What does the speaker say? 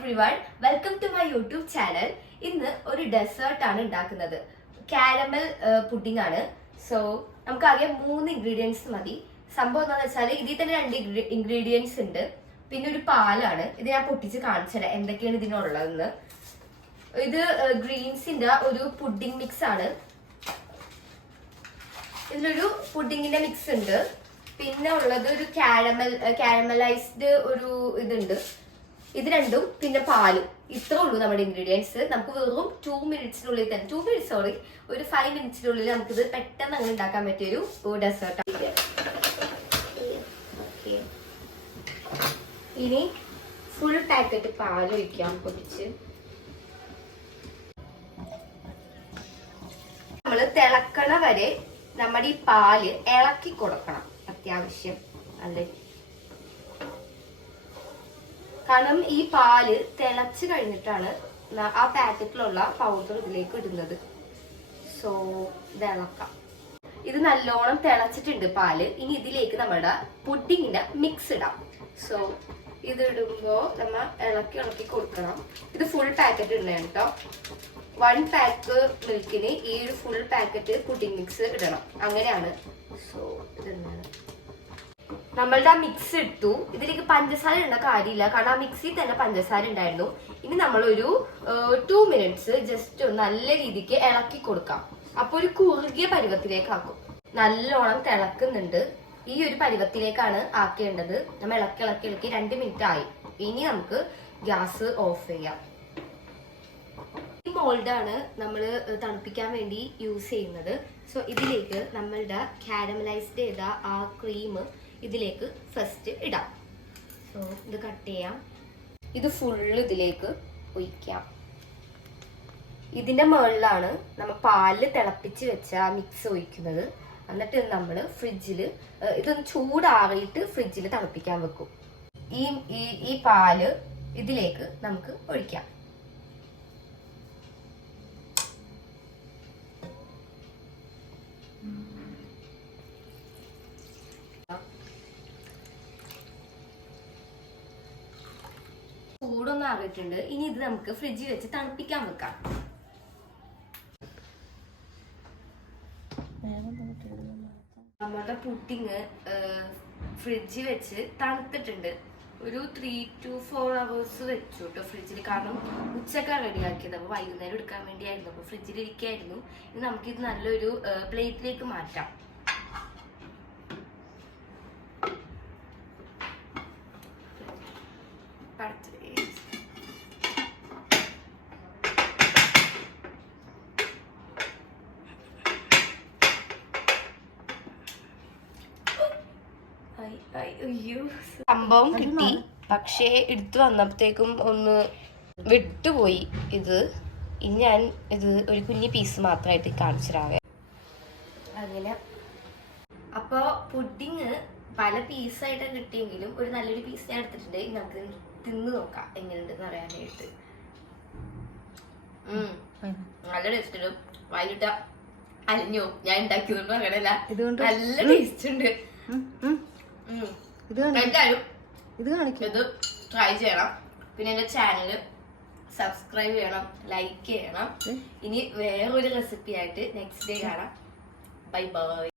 Everyone welcome to my YouTube channel ഇന്ന് ഒരു desert ആണ് ഉണ്ടാക്കുന്നത്. കാരമൽ പുഡിംഗ് ആണ്. സോ നമുക്ക് ആകെ മൂന്ന് ഇൻഗ്രീഡിയൻസ് മതി. സംഭവം എന്താണെന്ന് വെച്ചാൽ ഇതിൽ തന്നെ രണ്ട് ഇൻഗ്രീഡിയൻസ് ഉണ്ട്. പിന്നെ ഒരു പാലാണ്. ഇത് ഞാൻ പൊട്ടിച്ച് കാണിച്ചുതരാം എന്തൊക്കെയാണ് ഇതിനുള്ളതെന്ന് ഇത് ഗ്രീൻസിന്റെ ഒരു പുഡിംഗ് മിക്സ് ആണ്. ഇതിലൊരു പുഡിങ്ങിന്റെ മിക്സ് ഉണ്ട്. പിന്നെ ഉള്ളത് ഒരു കാരമൽ കാരമലൈസ്ഡ് ഒരു ഇതുണ്ട്. ഇത് രണ്ടും പിന്നെ പാലും. ഇത്രേ ഉള്ളൂ നമ്മുടെ ഇൻഗ്രീഡിയൻസ് നമുക്ക് വെറും ടു മിനിറ്റ്സിനുള്ളിൽ തന്നെ ടു മിനിറ്റ്സ് സോറി ഒരു ഫൈവ് മിനിറ്റ്സിനുള്ളിൽ നമുക്കിത് പെട്ടെന്ന് അങ്ങനെ ഉണ്ടാക്കാൻ പറ്റിയ ഒരു ഡെസേർട്ട് ഇനി ഫുൾ പാക്കറ്റ് പാൽ ഒഴിക്കാം പൊടിച്ച് നമ്മൾ തിളക്കണ വരെ നമ്മുടെ ഈ പാൽ ഇളക്കി കൊടുക്കണം അത്യാവശ്യം. അല്ലേ? കാരണം ഈ പാൽ തിളച്ച് കഴിഞ്ഞിട്ടാണ് ആ പാക്കറ്റിലുള്ള പൗഡർ ഇതിലേക്ക് ഇടുന്നത്. സോ ഇത് ഇത് നല്ലോണം തിളച്ചിട്ടുണ്ട് പാൽ. ഇനി ഇതിലേക്ക് നമ്മുടെ പുഡിങ്ങിന്റെ മിക്സ് ഇടാം. സോ ഇത് ഇടുമ്പോ നമ്മൾ ഇളക്കി ഇളക്കി കൊടുക്കണം. ഇത് ഫുൾ പാക്കറ്റ് ഇടണം കേട്ടോ വൺ പാക്ക് മിൽക്കിന് ഈ ഒരു ഫുൾ പാക്കറ്റ് പുഡിംഗ് മിക്സ് ഇടണം. അങ്ങനെയാണ്. സോ ഇതെന്താണ്? നമ്മളുടെ ആ മിക്സ് ഇട്ടു. ഇതിലേക്ക് പഞ്ചസാര ഇടേണ്ട കാര്യമില്ല. കാരണം ആ മിക്സിൽ തന്നെ പഞ്ചസാര ഉണ്ടായിരുന്നു. ഇനി നമ്മളൊരു ടു മിനിറ്റ്സ് ജസ്റ്റ് നല്ല രീതിക്ക് ഇളക്കി കൊടുക്കാം. അപ്പൊ ഒരു കുറുകിയ പരുവത്തിലേക്ക് ആക്കും നല്ലോണം തിളക്കുന്നുണ്ട്. ഈ ഒരു പരുവത്തിലേക്കാണ് ആക്കേണ്ടത്. നമ്മൾ ഇളക്കി ഇളക്കി ഇളക്കി രണ്ട് മിനിറ്റ് ആയി. ഇനി നമുക്ക് ഗ്യാസ് ഓഫ് ചെയ്യാം. ഈ മോൾഡാണ് നമ്മൾ തണുപ്പിക്കാൻ വേണ്ടി യൂസ് ചെയ്യുന്നത്. സോ ഇതിലേക്ക് നമ്മളുടെ കാരമലൈസ്ഡ് ചെയ്ത ആ ക്രീം ഇതിലേക്ക് ഫസ്റ്റ് ഇടാം. സോ ഇത് കട്ട് ചെയ്യാം. ഇത് ഫുള്ള് ഇതിലേക്ക് ഒഴിക്കാം. ഇതിന്റെ മുകളിലാണ് നമ്മൾ പാലിൽ തിളപ്പിച്ച് വെച്ച മിക്സ് ഒഴിക്കുന്നത്. എന്നിട്ട് നമ്മൾ ഫ്രിഡ്ജിൽ ഇതൊന്ന് ചൂടാറിയിട്ട് ഫ്രിഡ്ജിൽ തിളപ്പിക്കാൻ വെക്കും. ഈ- ഈ പാൽ ഇതിലേക്ക് നമുക്ക് ഒഴിക്കാം. ചൂടൊന്നും ആറിയിട്ടുണ്ട്. ഇനി ഇത് നമുക്ക് ഫ്രിഡ്ജിൽ വെച്ച് തണുപ്പിക്കാൻ വെക്കാം. നമ്മുടെ പുഡിങ് ഫ്രിഡ്ജിൽ വെച്ച് തണുത്തിട്ടുണ്ട്. ഒരു ത്രീ ടു ഫോർ അവേഴ്സ് വെച്ചു കേട്ടോ ഫ്രിഡ്ജിൽ. കാരണം ഉച്ചക്കാണ് റെഡിയാക്കിയത്. അപ്പോൾ വൈകുന്നേരം എടുക്കാൻ വേണ്ടിയായിരുന്നു. അപ്പോൾ ഫ്രിഡ്ജിൽ ഇരിക്കായിരുന്നു. ഇനി നമുക്കിത് നല്ലൊരു പ്ലേറ്റിലേക്ക് മാറ്റാം. സംഭവം കിട്ടി. പക്ഷേ എടുത്തു വന്നപ്പോഴത്തേക്കും ഒന്ന് വിട്ടുപോയി. ഇത് ഇനി ഞാൻ ഇത് ഒരു കുഞ്ഞു പീസ് മാത്രമായിട്ട് കാണിച്ചിരാവേ അങ്ങനെ. അപ്പോ പുഡിങ് പല പീസായിട്ട് കിട്ടിയെങ്കിലും ഒരു നല്ലൊരു പീസ് ഞാൻ എടുത്തിട്ടുണ്ട്. ഇനി നമുക്ക് തിന്ന് നോക്കാം എങ്ങനെയുണ്ടെന്ന് അറിയാനായിട്ട്. നല്ല ടേസ്റ്റ് ഉണ്ട്. വൈകിട്ട അലിഞ്ഞു ഞാൻ ഉണ്ടാക്കിയതൊന്നും അങ്ങനെയല്ല. ഇതുകൊണ്ട് നല്ല ടേസ്റ്റ് ഉണ്ട്. ഇത് ഇത് കാണിക്കും. ഇത് ട്രൈ ചെയ്യണം. പിന്നെ എന്റെ ചാനൽ സബ്സ്ക്രൈബ് ചെയ്യണം ലൈക്ക് ചെയ്യണം. ഇനി വേറൊരു റെസിപ്പി ആയിട്ട് നെക്സ്റ്റ് ഡേ കാണാം. Bye bye